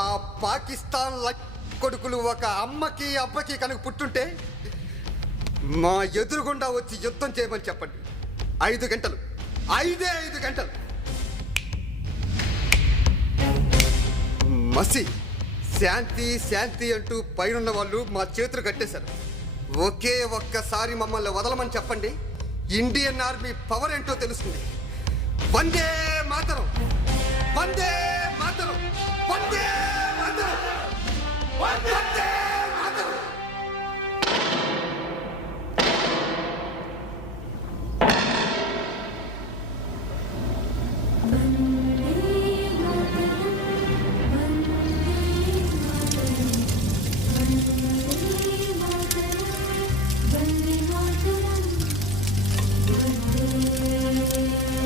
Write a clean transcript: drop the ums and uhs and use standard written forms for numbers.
ఆ పాకిస్తాన్ కొడుకులు ఒక అమ్మకి అబ్బకి కనుక పుట్టుంటే మా ఎదురుగుండా వచ్చి యుద్ధం చేయమని చెప్పండి. 5 గంటలు, 5 గంటలు. మసి శాంతి శాంతి అంటూ పైనున్న వాళ్ళు మా చేతులు కట్టేశారు. ఒకే ఒక్కసారి మమ్మల్ని వదలమని చెప్పండి. ఇండియన్ ఆర్మీ పవర్ ఏంటో తెలుస్తుంది. వందే మాతరం, వందే మాతరం, వందే మాతరం, వందే